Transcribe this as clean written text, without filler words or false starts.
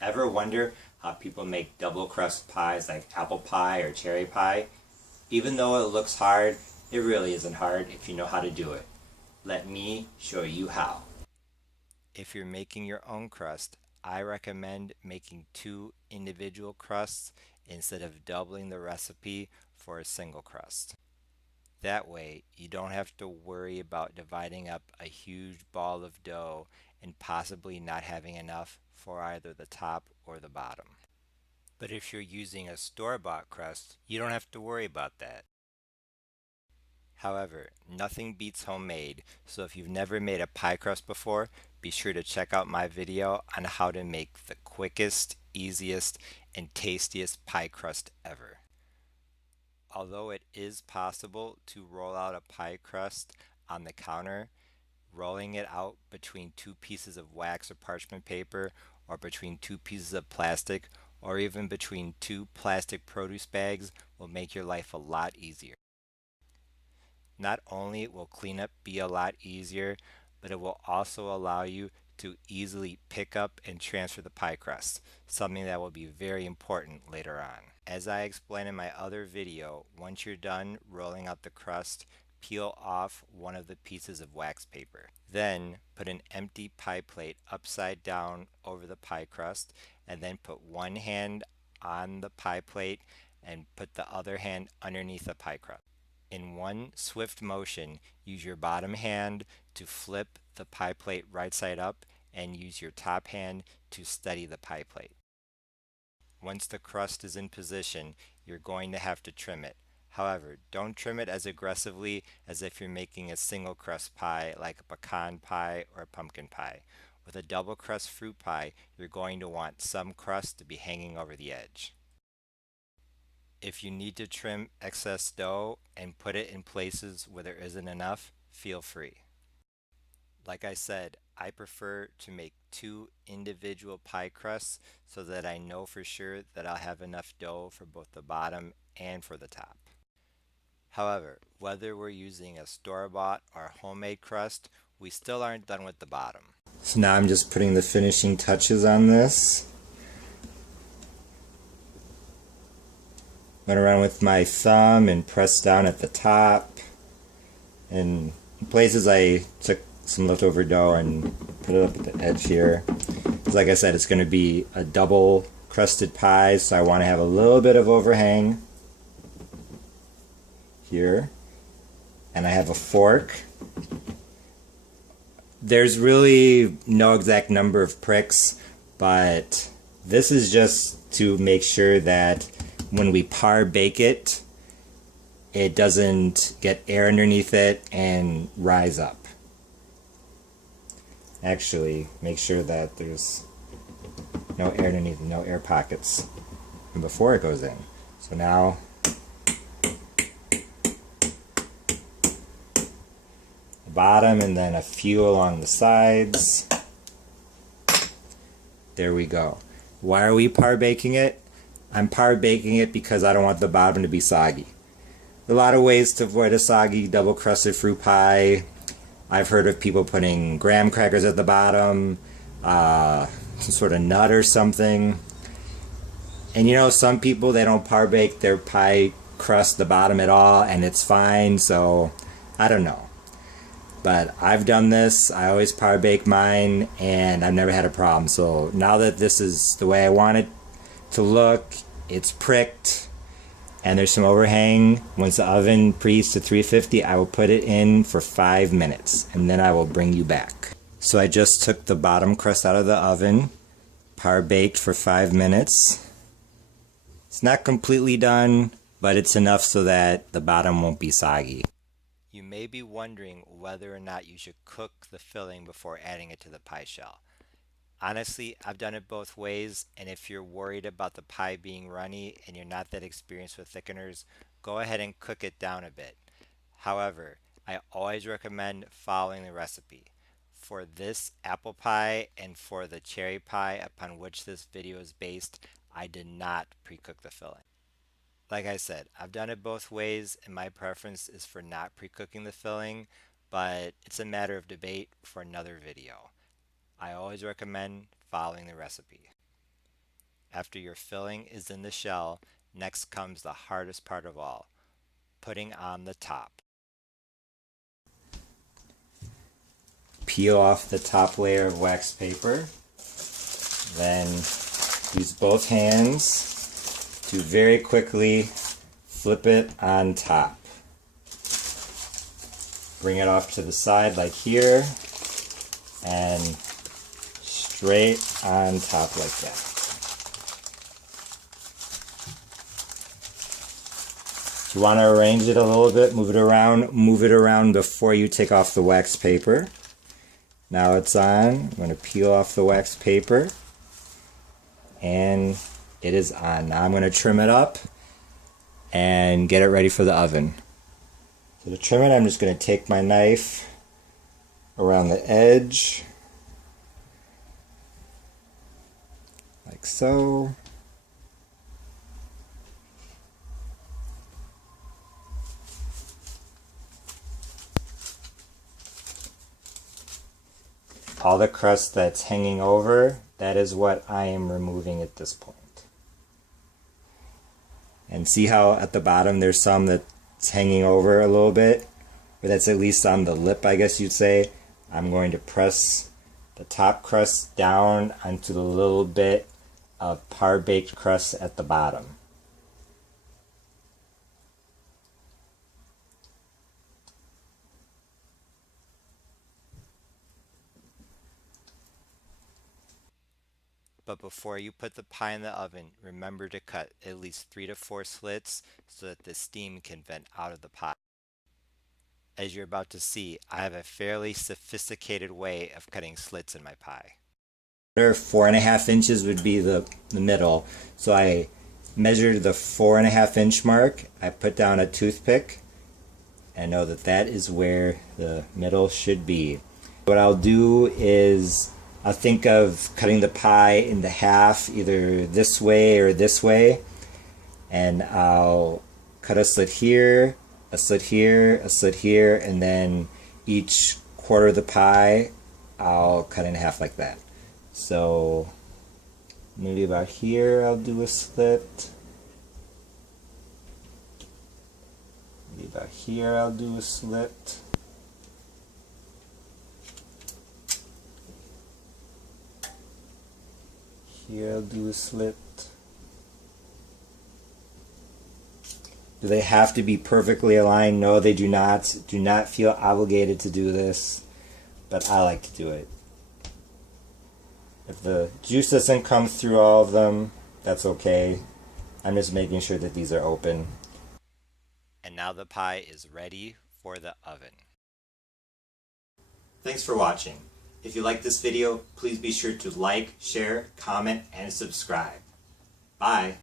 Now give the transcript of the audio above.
Ever wonder how people make double crust pies like apple pie or cherry pie? Even though it looks hard, it really isn't hard if you know how to do it. Let me show you how. If you're making your own crust, I recommend making two individual crusts instead of doubling the recipe for a single crust. That way, you don't have to worry about dividing up a huge ball of dough and possibly not having enough for either the top or the bottom. But if you're using a store-bought crust, you don't have to worry about that. However, nothing beats homemade, so if you've never made a pie crust before, be sure to check out my video on how to make the quickest, easiest, and tastiest pie crust ever. Although it is possible to roll out a pie crust on the counter, rolling it out between two pieces of wax or parchment paper, or between two pieces of plastic, or even between two plastic produce bags will make your life a lot easier. Not only will cleanup be a lot easier, but it will also allow you to easily pick up and transfer the pie crust, something that will be very important later on. As I explained in my other video, once you're done rolling out the crust, peel off one of the pieces of wax paper. Then put an empty pie plate upside down over the pie crust, and then put one hand on the pie plate and put the other hand underneath the pie crust. In one swift motion, use your bottom hand to flip the pie plate right side up and use your top hand to steady the pie plate. Once the crust is in position, you're going to have to trim it. However, don't trim it as aggressively as if you're making a single crust pie like a pecan pie or a pumpkin pie. With a double crust fruit pie, you're going to want some crust to be hanging over the edge. If you need to trim excess dough and put it in places where there isn't enough, feel free. Like I said, I prefer to make two individual pie crusts so that I know for sure that I'll have enough dough for both the bottom and for the top. However, whether we're using a store-bought or a homemade crust, we still aren't done with the bottom. So now I'm just putting the finishing touches on this. Went around with my thumb and pressed down at the top. And in places I took some leftover dough and put it up at the edge here. Because like I said, it's going to be a double crusted pie, so I want to have a little bit of overhang here. And I have a fork. There's really no exact number of pricks, but this is just to make sure that when we par bake it, it doesn't get air underneath it and rise up. Actually, make sure that there's no air underneath, no air pockets before it goes in. So now the bottom and then a few along the sides. There we go. Why are we par baking it? I'm par baking it because I don't want the bottom to be soggy. There are a lot of ways to avoid a soggy double crusted fruit pie. I've heard of people putting graham crackers at the bottom, some sort of nut or something. And you know, some people, they don't par bake their pie crust the bottom at all, and it's fine, so I don't know. But I've done this, I always par bake mine, and I've never had a problem. So now that this is the way I want it to look, it's pricked, and there's some overhang. Once the oven preheats to 350, I will put it in for 5 minutes, and then I will bring you back. So I just took the bottom crust out of the oven, par baked for 5 minutes. It's not completely done, but it's enough so that the bottom won't be soggy. You may be wondering whether or not you should cook the filling before adding it to the pie shell. Honestly, I've done it both ways, and if you're worried about the pie being runny and you're not that experienced with thickeners, go ahead and cook it down a bit. However, I always recommend following the recipe. For this apple pie and for the cherry pie upon which this video is based, I did not pre-cook the filling. Like I said, I've done it both ways, and my preference is for not pre-cooking the filling, but it's a matter of debate for another video. I always recommend following the recipe. After your filling is in the shell, next comes the hardest part of all, putting on the top. Peel off the top layer of wax paper, then use both hands to very quickly flip it on top. Bring it off to the side like here, and straight on top like that. If you want to arrange it a little bit, move it around before you take off the wax paper. Now it's on. I'm going to peel off the wax paper, and it is on. Now I'm going to trim it up and get it ready for the oven. So to trim it, I'm just going to take my knife around the edge, like so. All the crust that's hanging over, that is what I am removing at this point. And see how at the bottom there's some that's hanging over a little bit, or that's at least on the lip, I guess you'd say. I'm going to press the top crust down onto the little bit of par-baked crust at the bottom. But before you put the pie in the oven, remember to cut at least 3 to 4 slits so that the steam can vent out of the pie. As you're about to see, I have a fairly sophisticated way of cutting slits in my pie. 4.5 inches would be the middle. So I measured the 4.5 inch mark. I put down a toothpick and know that that is where the middle should be. What I'll do is I'll think of cutting the pie into half, either this way or this way, and I'll cut a slit here, a slit here, a slit here, and then each quarter of the pie I'll cut in half like that. So maybe about here I'll do a slit. Maybe about here I'll do a slit. Here I'll do a slit. Do they have to be perfectly aligned? No, they do not. Do not feel obligated to do this, but I like to do it. If the juice doesn't come through all of them, that's okay. I'm just making sure that these are open. And now the pie is ready for the oven. Thanks for watching. If you like this video, please be sure to like, share, comment, and subscribe. Bye.